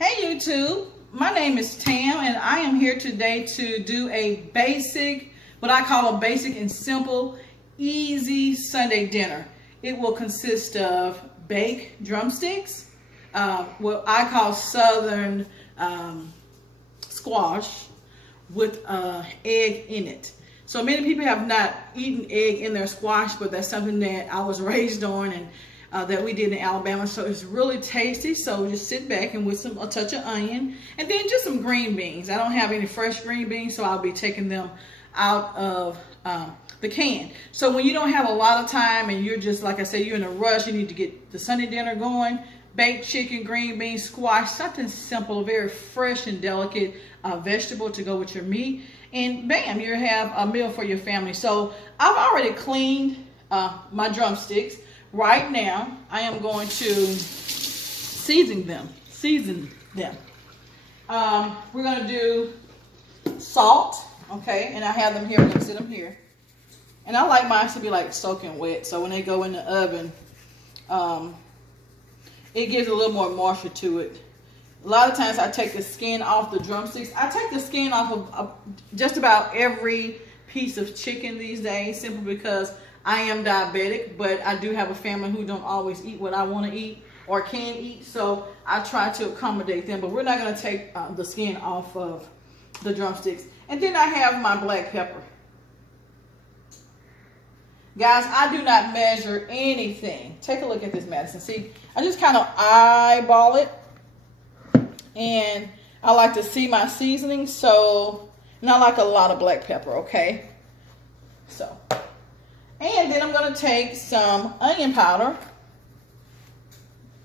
Hey YouTube, my name is Tam and I am here today to do a basic, what I call a basic and simple, easy Sunday dinner. It will consist of baked drumsticks, what I call southern squash with egg in it. So many people have not eaten egg in their squash, but that's something that I was raised on and that we did in Alabama. So it's really tasty. So just sit back and with a touch of onion and then just some green beans. I don't have any fresh green beans, so I'll be taking them out of the can. So when you don't have a lot of time and you're just, like I said, you're in a rush, you need to get the Sunday dinner going, baked chicken, green beans, squash, something simple, very fresh and delicate vegetable to go with your meat. And bam, you have a meal for your family. So I've already cleaned my drumsticks. Right now, I am going to season them. We're going to do salt, okay? And I have them here. I'm going to sit them here. And I like mine to be like soaking wet, so when they go in the oven, it gives a little more moisture to it. A lot of times I take the skin off the drumsticks. I take the skin off of just about every piece of chicken these days, simply because I am diabetic, but I do have a family who don't always eat what I want to eat or can eat, so I try to accommodate them. But we're not going to take the skin off of the drumsticks. And then I have my black pepper. Guys, I do not measure anything. Take a look at this medicine. See, I just kind of eyeball it. And I like to see my seasoning, and I like a lot of black pepper, okay? So, and then I'm going to take some onion powder.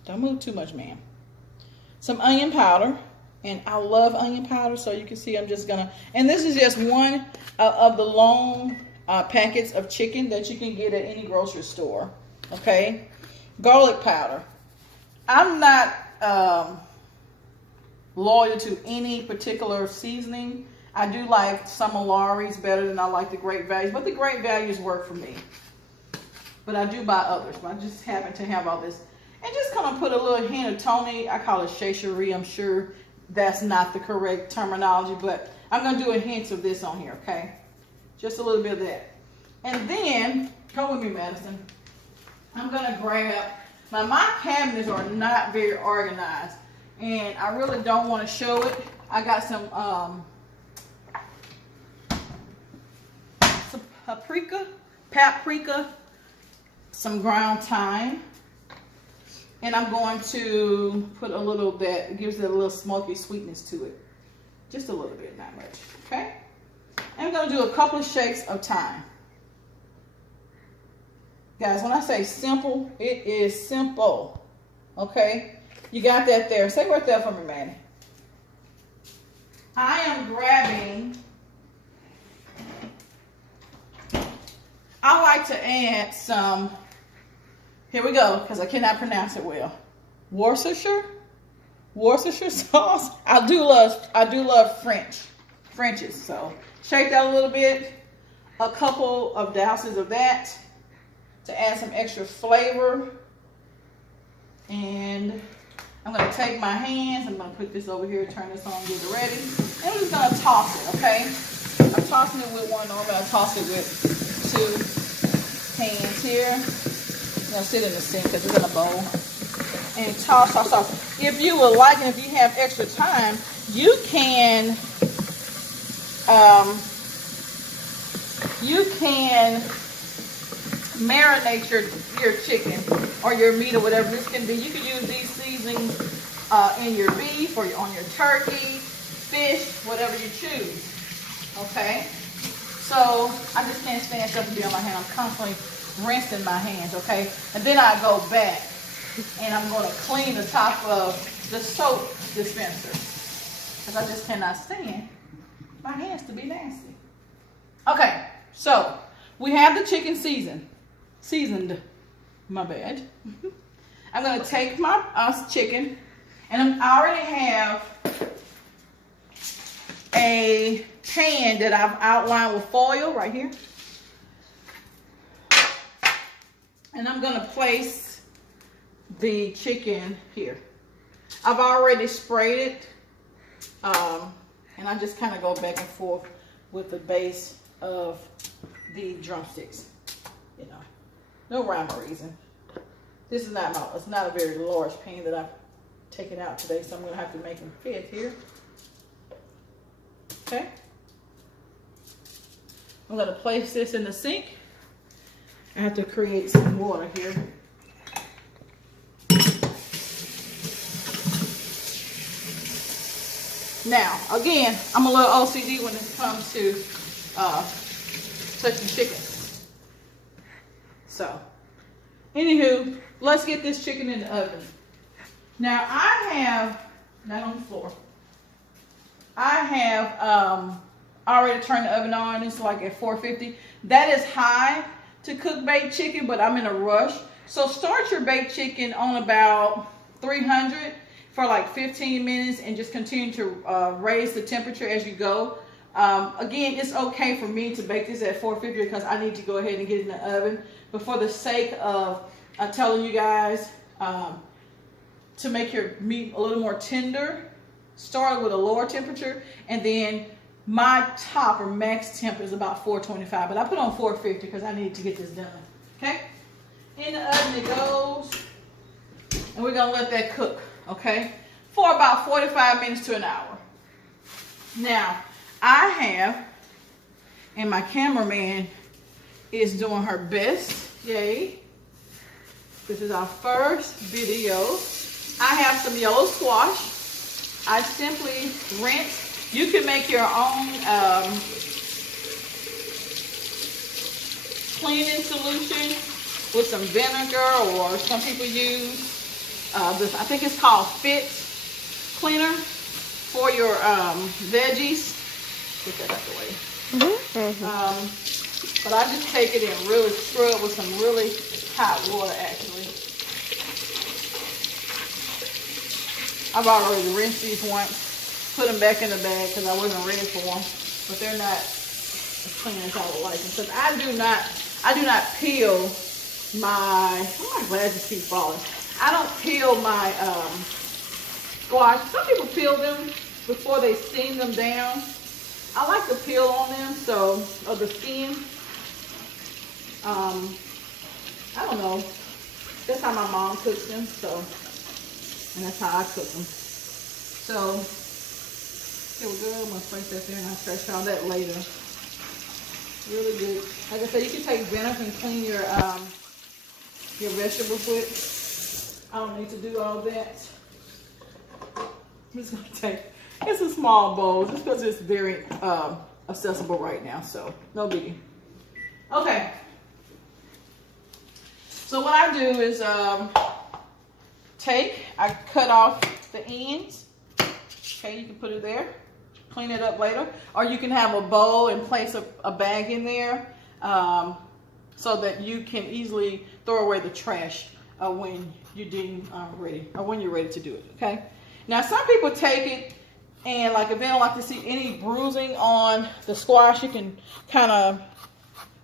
Don't move too much, ma'am. Some onion powder. And I love onion powder, so you can see I'm just going to, and this is just one of the long packets of chicken that you can get at any grocery store, okay? Garlic powder. I'm not loyal to any particular seasoning. I do like some Lawry's better than I like the Great Values, but the Great Values work for me. But I do buy others, but I just happen to have all this. And just kind of put a little hint of Tony. I call it Shea Cherie. I'm sure that's not the correct terminology, but I'm going to do a hint of this on here, okay? Just a little bit of that. And then, come with me, Madison. I'm going to grab, now my cabinets are not very organized, and I really don't want to show it. I got some paprika, some ground thyme, and I'm going to put a little that gives it a little smoky sweetness to it. Just a little bit, not much, okay? I'm going to do a couple of shakes of thyme. Guys, when I say simple, it is simple, okay? You got that there. Say right there for me, Manny. I am grabbing, I like to add some, here we go, because I cannot pronounce it well. Worcestershire sauce. I do love French's. So shake that a little bit. A couple of douses of that to add some extra flavor. And I'm going to take my hands, I'm going to put this over here, turn this on, get it ready. And I'm just going to toss it, okay? I'm tossing it with one arm, but I toss it with two hands here. I'm going to sit in the sink because it's in a bowl. And toss. If you would like, and if you have extra time, you can marinate your chicken or your meat or whatever this can be. You can use these seasonings in your beef or on your turkey, fish, whatever you choose. Okay? So I just can't stand stuff to be on my hand. I'm constantly rinsing my hands, okay? And then I go back and I'm going to clean the top of the soap dispenser because I just cannot stand my hands to be nasty. Okay, so we have the chicken seasoned, my bad. I'm going to take my chicken, and I already have a pan that I've outlined with foil right here. And I'm going to place the chicken here. I've already sprayed it. And I just kind of go back and forth with the base of the drumsticks. You know, no rhyme or reason. This is it's not a very large pan that I've taken out today, so I'm gonna have to make them fit here. Okay. I'm gonna place this in the sink. I have to create some water here. Now, again, I'm a little OCD when it comes to touching chicken. So, anywho, let's get this chicken in the oven. Now, I have, not on the floor, I have already turned the oven on. It's like at 450. That is high to cook baked chicken, but I'm in a rush. So start your baked chicken on about 300 for like 15 minutes and just continue to raise the temperature as you go. Again, it's okay for me to bake this at 450 because I need to go ahead and get it in the oven. But for the sake of telling you guys to make your meat a little more tender, start with a lower temperature, and then my top or max temp is about 425, but I put on 450 because I need to get this done. Okay? In the oven it goes, and we're gonna let that cook, okay, for about 45 minutes to an hour. Now, I have, and my cameraman is doing her best, yay. This is our first video. I have some yellow squash. I simply rinse. You can make your own cleaning solution with some vinegar, or some people use I think it's called Fit Cleaner for your veggies. Get that out the way. But I just take it and really scrub with some really hot water, actually. I've already rinsed these once, put them back in the bag because I wasn't ready for them, but they're not as clean as I would like them. Because I do not peel my, oh, my glasses keep falling. I don't peel my squash. Some people peel them before they steam them down. I like to peel on them, so, of the skin. I don't know. That's how my mom cooks them, so, and that's how I cook them. So, here we go. I'm gonna place that there, and I'll stretch all that later. Really good. Like I said, you can take vinegar and clean your vegetables with. I don't need to do all that. I'm just gonna take. It's a small bowl just because it's very accessible right now, so no biggie. Okay. So what I do is I cut off the ends. Okay, you can put it there. Clean it up later. Or you can have a bowl and place a bag in there so that you can easily throw away the trash when you deem ready, or when you're ready to do it, okay? Now, some people take it and, like, if they don't like to see any bruising on the squash, you can kind of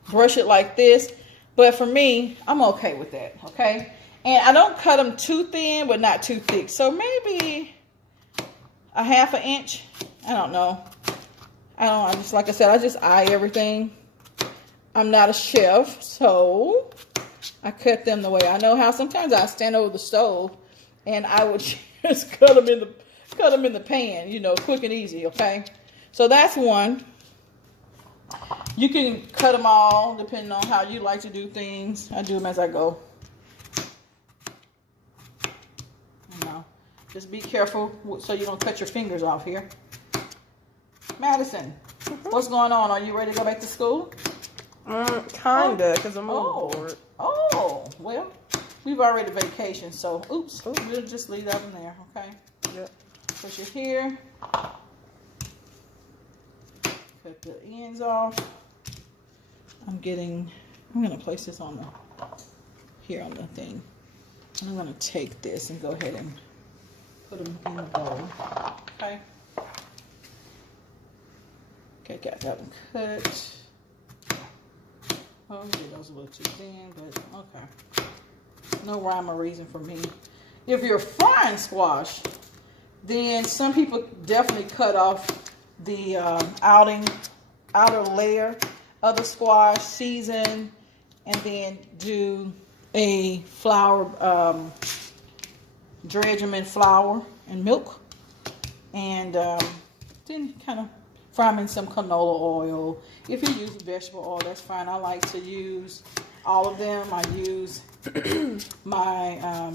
brush it like this. But for me, I'm okay with that, okay? And I don't cut them too thin, but not too thick. So maybe a ½ inch. I don't know. I just, like I said, I just eye everything. I'm not a chef, so I cut them the way I know how. Sometimes I stand over the stove and I would just cut them in the pan, you know, quick and easy, okay? So that's one. You can cut them all depending on how you like to do things. I do them as I go. You know, just be careful so you don't cut your fingers off here. Madison, what's going on? Are you ready to go back to school? Kinda, because I'm bored. Oh, well, we've already vacationed, so oops, we'll just leave that in there, okay? Yep. Push it here. Cut the ends off. I'm gonna place this on here on the thing. And I'm gonna take this and go ahead and put them in the bowl. Okay. Okay, got that one cut. Oh, yeah, that was a little too thin, but okay. No rhyme or reason for me. If you're frying squash, Then some people definitely cut off the outer layer of the squash, season, and then do a flour, dredge them in flour and milk, and then kind of fry them in some canola oil. If you use vegetable oil, that's fine. I like to use all of them. I use my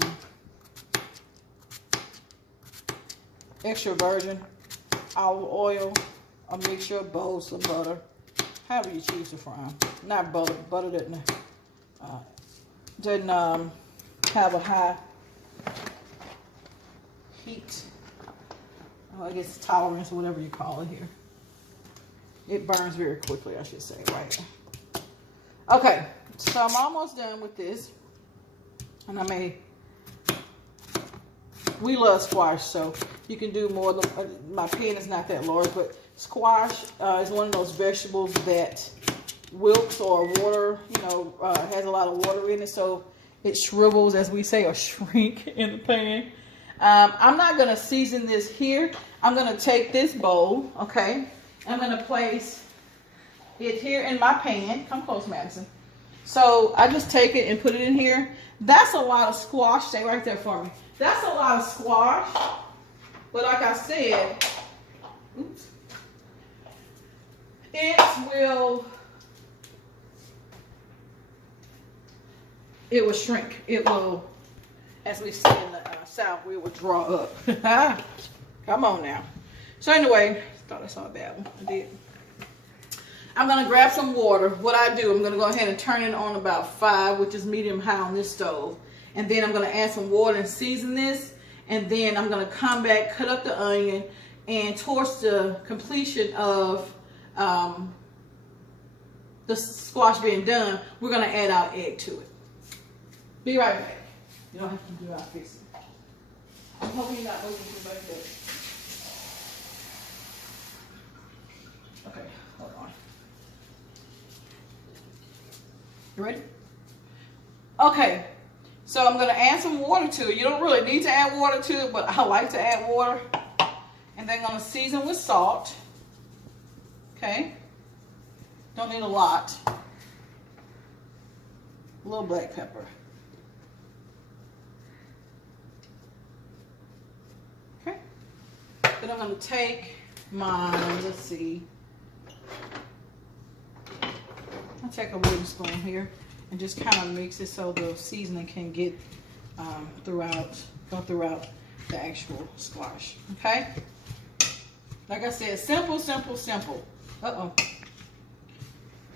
extra virgin olive oil, a mixture of both, some butter, however you choose to fry them. Not butter. Butter doesn't have a high heat. I guess tolerance, or whatever you call it here. It burns very quickly, I should say, right? Okay, so I'm almost done with this. And we love squash, so you can do more. My pan is not that large, but squash is one of those vegetables that wilts or water, has a lot of water in it, so it shrivels, as we say, or shrink in the pan. I'm not going to season this here. I'm going to take this bowl, okay? I'm going to place it here in my pan. Come close, Madison. So I just take it and put it in here. That's a lot of squash. Stay right there for me. That's a lot of squash. But like I said, oops, it will shrink. It will, as we say in the South, we will draw up. Come on now. So anyway, thought I saw a bad one. I did. I'm going to grab some water. What I do, I'm going to go ahead and turn it on about 5, which is medium high on this stove. And then I'm going to add some water and season this. And then I'm going to come back, cut up the onion, and towards the completion of the squash being done, we're going to add our egg to it. Be right back. You don't have to do our fixing. I'm hoping you're not moving too much there. Okay, hold on. You ready? Okay, so I'm going to add some water to it. You don't really need to add water to it, but I like to add water. And then I'm going to season with salt. Okay? Don't need a lot. A little black pepper. Okay? Then I'm going to take my, let's see. I'll take a wooden spoon here and just kind of mix it so the seasoning can get go throughout the actual squash. Okay? Like I said, simple, simple, simple. Uh-oh.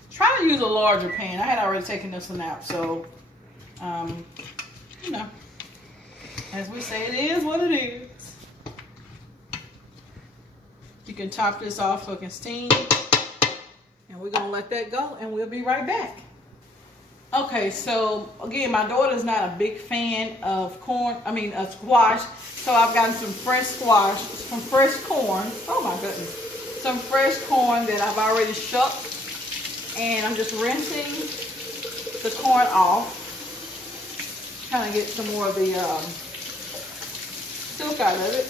Try to use a larger pan. I had already taken this one out, so, as we say, it is what it is. You can top this off so it can steam. And we're going to let that go, and we'll be right back. Okay, so, again, my daughter's not a big fan of squash. So I've gotten some fresh squash, some fresh corn. Oh, my goodness. Some fresh corn that I've already shucked. And I'm just rinsing the corn off. Kind of get some more of the silk out of it.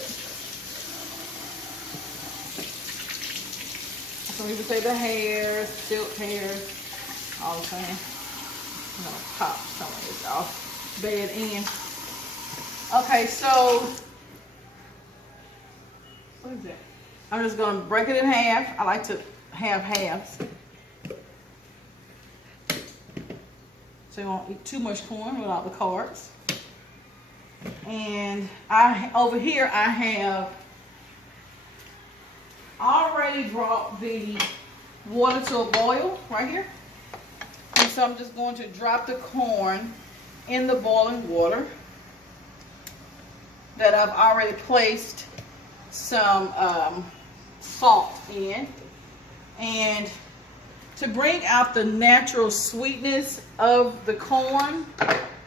Some people say the hairs, silk hairs, all the same. I'm going to pop some of this off bed end. Okay, so what is that? I'm just going to break it in half. I like to have halves. So you won't eat too much corn without the carbs. And over here I have already brought the water to a boil right here. And so I'm just going to drop the corn in the boiling water that I've already placed some salt in. And to bring out the natural sweetness of the corn,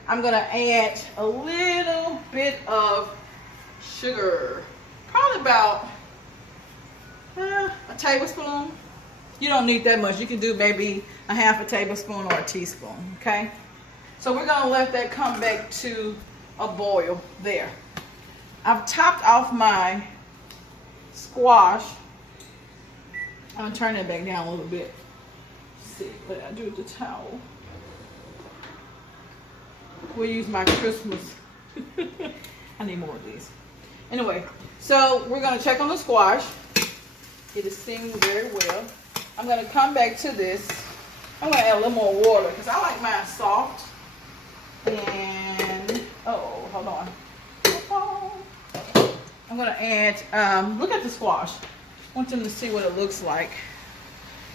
I'm going to add a little bit of sugar. Probably about a tablespoon. You don't need that much. You can do maybe a half a tablespoon or a teaspoon, okay? So we're going to let that come back to a boil there. I've topped off my squash. I'm gonna turn it back down a little bit. Let's see what I do with the towel. We'll use my Christmas. I need more of these. Anyway, so we're gonna check on the squash. It is steaming very well. I'm gonna come back to this. I'm gonna add a little more water because I like mine soft. And oh, hold on. I'm gonna add. Look at the squash. I want them to see what it looks like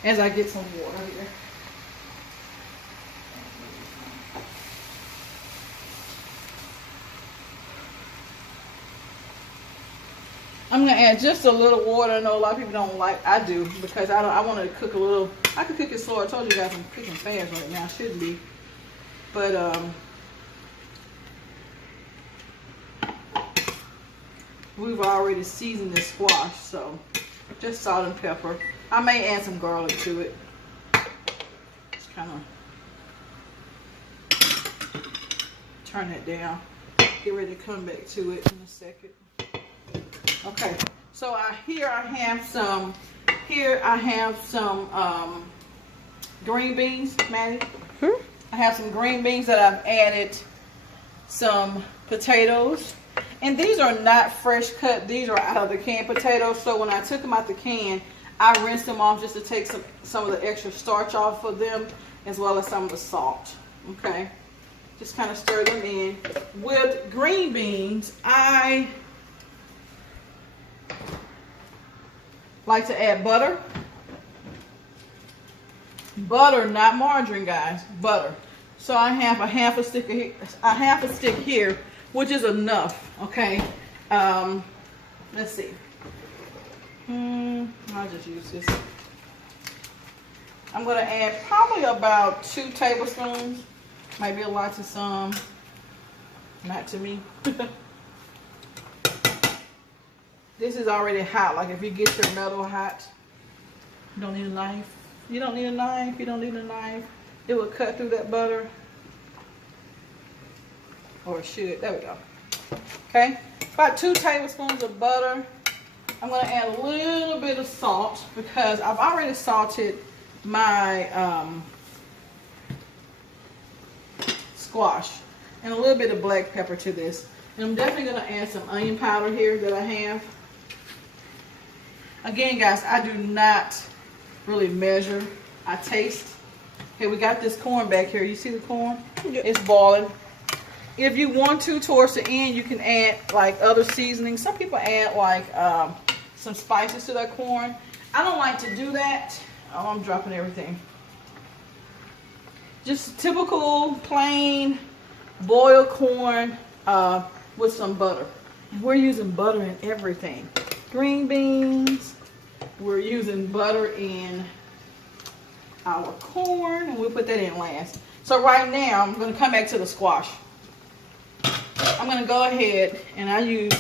as I get some water here. I'm gonna add just a little water. I know a lot of people don't like. I do because I want to cook a little. I could cook it slower. I told you guys I'm cooking fast right now. Shouldn't be, but we've already seasoned the squash, so just salt and pepper. I may add some garlic to it. Just kind of turn it down. Get ready to come back to it in a second. Okay, so here I have some green beans, Maddie. I have some green beans that I've added some potatoes. And these are not fresh cut. These are out of the can potatoes. So when I took them out the can, I rinsed them off just to take some of the extra starch off of them, as well as some of the salt. Okay, just kind of stir them in. With green beans, I like to add butter. Butter, not margarine, guys. Butter. So I have a half a stick here, which is enough. Okay. Let's see. I'll just use this. I'm gonna add probably about 2 tablespoons. Might be a lot to some, not to me. This is already hot. Like if you get your metal hot, you don't need a knife. You don't need a knife. You don't need a knife. It will cut through that butter. Or it should. There we go. Okay. About 2 tablespoons of butter. I'm going to add a little bit of salt because I've already salted my squash. And a little bit of black pepper to this. And I'm definitely going to add some onion powder here that I have. Again, guys, I do not really measure. I taste. Okay, we got this corn back here. You see the corn? Yep. It's boiling. If you want to, towards the end, you can add like other seasonings. Some people add like some spices to that corn. I don't like to do that. Oh, I'm dropping everything. Just typical plain boiled corn with some butter. And we're using butter in everything. Green beans. We're using butter in our corn, and we'll put that in last. So right now, I'm going to come back to the squash. I'm going to go ahead and I use,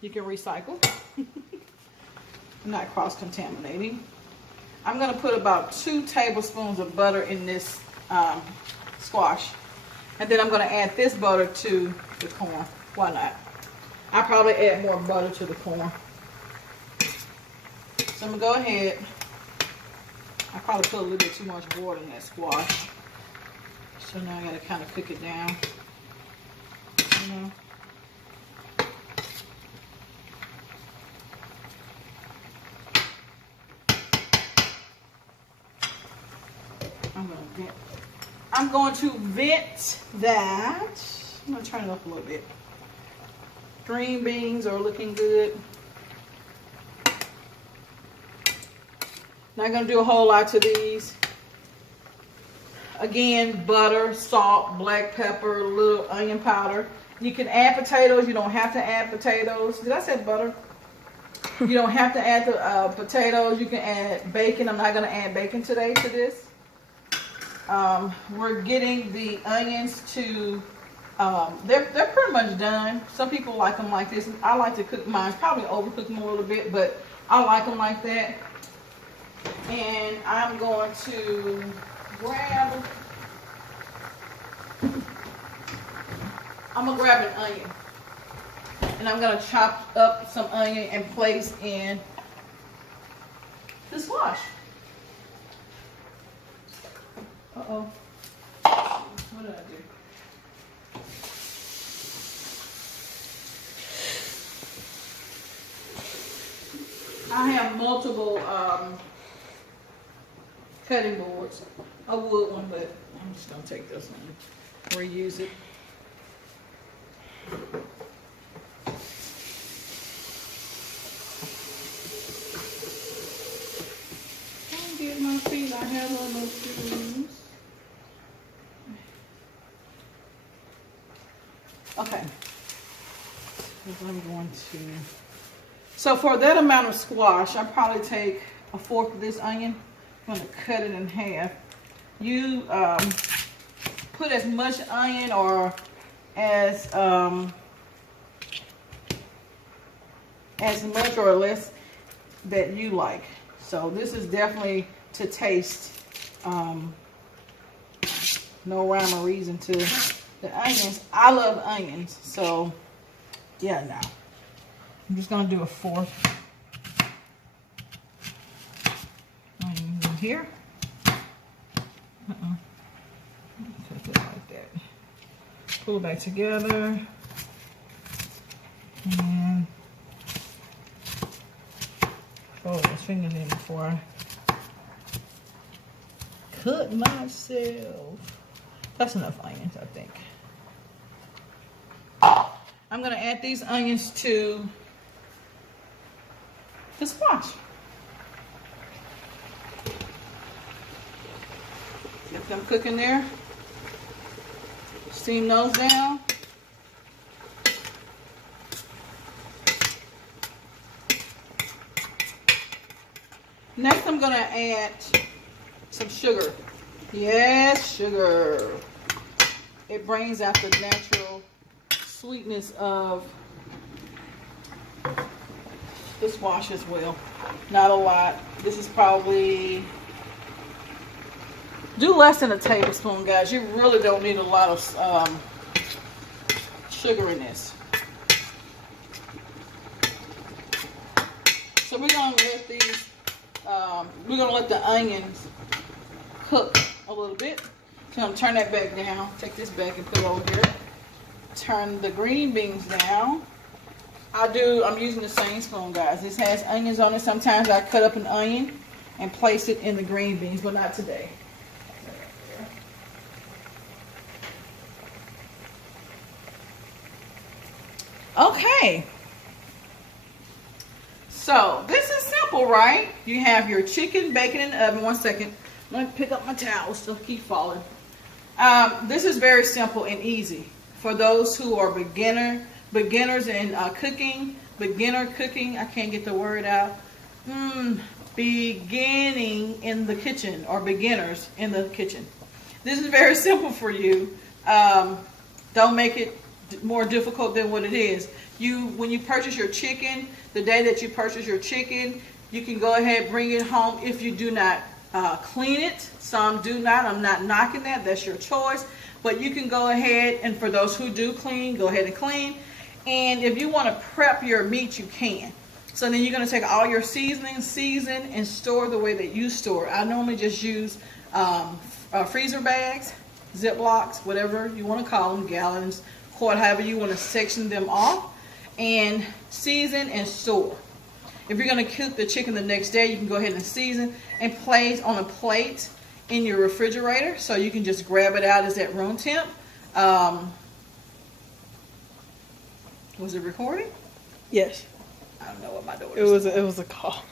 you can recycle. I'm not cross-contaminating. I'm going to put about 2 tablespoons of butter in this squash. And then I'm going to add this butter to the corn. Why not? I'll probably add more butter to the corn. So I'm going to go ahead. I probably put a little bit too much water in that squash. So now I got to kind of cook it down. You know. I'm going to vent that. I'm going to turn it up a little bit. Green beans are looking good. Not going to do a whole lot to these. Again, butter, salt, black pepper, a little onion powder. You can add potatoes. You don't have to add potatoes. Did I say butter? You don't have to add the potatoes. You can add bacon. I'm not going to add bacon today to this. We're getting the onions to, they're pretty much done. Some people like them like this. I like to cook mine. Probably overcook them a little bit, but I like them like that. And I'm going to grab an onion. And I'm gonna chop up some onion and place in the squash. Uh-oh. What did I do? I have multiple cutting boards. A wood one, but I'm just gonna take this one and reuse it. Don't get my feet. I have on those shoes. Okay. I'm going to. So for that amount of squash, I probably take a fourth of this onion. I'm going to cut it in half. You put as much onion or as much or less that you like. So this is definitely to taste. No rhyme or reason to the onions. I love onions, so yeah, now I'm just gonna do a fourth onion in here. Cut it like that. Pull it back together, and fold those fingers in before I cut myself. That's enough onions, I think. I'm gonna add these onions to the squash. Get them cooking there. Steam those down. Next, I'm gonna add some sugar. Yes, sugar. It brings out the natural sweetness of the squash as well. Not a lot. This is probably, do less than a tablespoon, guys. You really don't need a lot of sugar in this. So we're gonna let these, we're gonna let the onions cook a little bit. So I'm gonna turn that back down. Take this back and put it over here. Turn the green beans down. I'm using the same spoon, guys. This has onions on it. Sometimes I cut up an onion and place it in the green beans, but not today. Okay. So this is simple, right? You have your chicken, bacon in the oven. One second. I'm going to pick up my towels. Still keep falling. This is very simple and easy for those who are beginners in cooking. Beginner cooking. I can't get the word out. Beginning in the kitchen, or beginners in the kitchen. This is very simple for you. Don't make it more difficult than what it is. When you purchase your chicken, the day that you purchase your chicken, you can go ahead, bring it home. If you do not clean it, some do not. I'm not knocking that. That's your choice. But you can go ahead, and for those who do clean, go ahead and clean. And if you want to prep your meat, you can. So then you're going to take all your seasonings, season, and store the way that you store. I normally just use freezer bags, Ziplocs, whatever you want to call them, gallons, quart, however you want to section them off, and season and store. If you're going to cook the chicken the next day, you can go ahead and season and place on a plate in your refrigerator, so you can just grab it out as at room temp. Was it recording? Yes. I don't know what my daughter said. It was a call.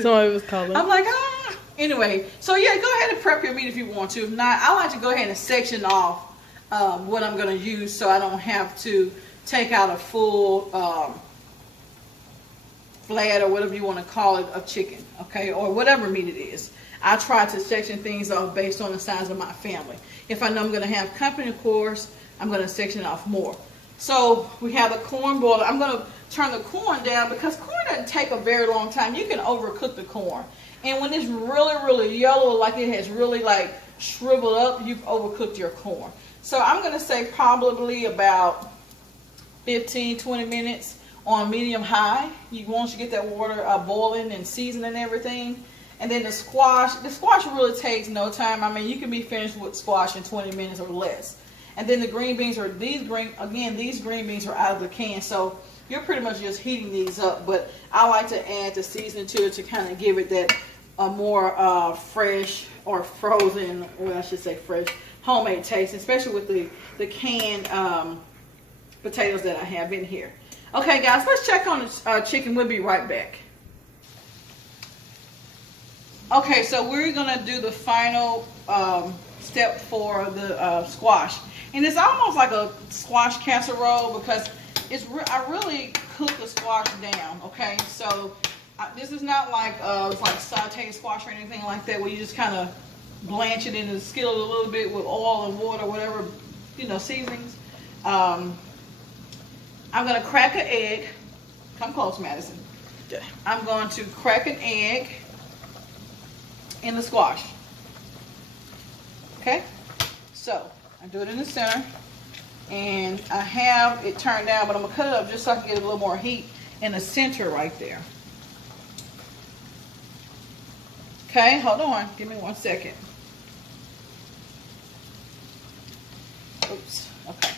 Somebody was calling. I'm like, ah. Anyway, so yeah, go ahead and prep your meat if you want to. If not, I like to go ahead and section off what I'm going to use, so I don't have to take out a full flat or whatever you want to call it of chicken, okay, or whatever meat it is. I try to section things off based on the size of my family. If I know I'm going to have company, of course, I'm going to section off more. So we have the corn boiled. I'm going to turn the corn down because corn doesn't take a very long time. You can overcook the corn. And when it's really, really yellow, like it has really like shriveled up, you've overcooked your corn. So I'm going to say probably about 15-20 minutes on medium high. Once you get that water boiling and seasoned and everything. And then the squash really takes no time. I mean, you can be finished with squash in 20 minutes or less. And then the green beans these green beans are out of the can, so you're pretty much just heating these up. But I like to add the seasoning to it to kind of give it that more fresh or frozen, well, I should say fresh, homemade taste, especially with the canned potatoes that I have in here. Okay, guys, let's check on the chicken. We'll be right back. Okay, so we're gonna do the final step for the squash, and it's almost like a squash casserole because I really cook the squash down. Okay, so this is not like it's like sauteed squash or anything like that where you just kind of blanch it in the skillet a little bit with oil and water, whatever, you know, seasonings. I'm gonna crack an egg. Come close, Madison. Okay. I'm going to crack an egg in the squash. Okay, so I do it in the center, and I have it turned down, but I'm gonna cut it up just so I can get a little more heat in the center right there. Okay, hold on, give me 1 second. Oops. Okay,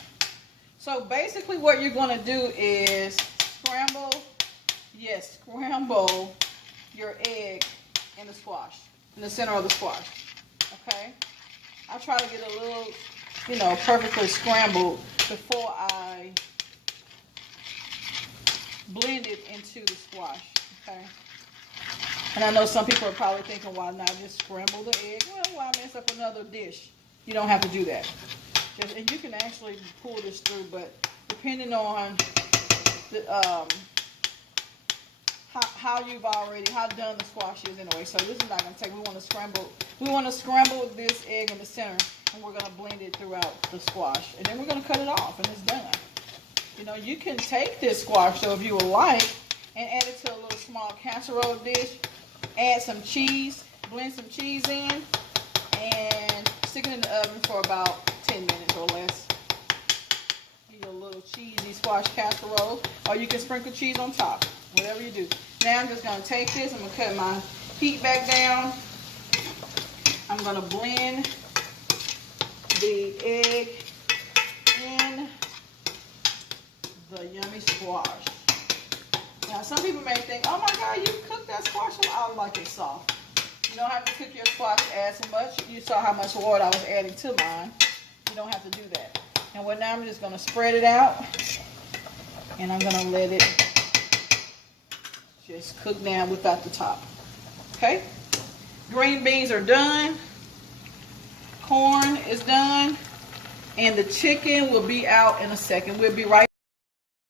so basically what you're going to do is scramble your egg in the squash, in the center of the squash. Okay, I try to get a little, you know, perfectly scrambled before I blend it into the squash. Okay, and I know some people are probably thinking, why not just scramble the egg? Well, why mess up another dish? You don't have to do that. And you can actually pull this through, but depending on the how done the squash is anyway. So this is not going to take. We want to scramble this egg in the center, and we're going to blend it throughout the squash, and then we're going to cut it off, and it's done. You know, you can take this squash, so if you would like, and add it to a little small casserole dish. Add some cheese, blend some cheese in, and stick it in the oven for about 10 minutes or less. Get a little cheesy squash casserole, or you can sprinkle cheese on top, whatever you do. Now I'm just going to take this, I'm going to cut my heat back down. I'm going to blend the egg in the yummy squash. Now some people may think, oh my God, you cooked that squash? I like it soft. You don't have to cook your squash to add so much. You saw how much water I was adding to mine. You don't have to do that. And what now I'm just going to spread it out, and I'm going to let it just cook down without the top. Okay? Green beans are done. Corn is done. And the chicken will be out in a second. We'll be right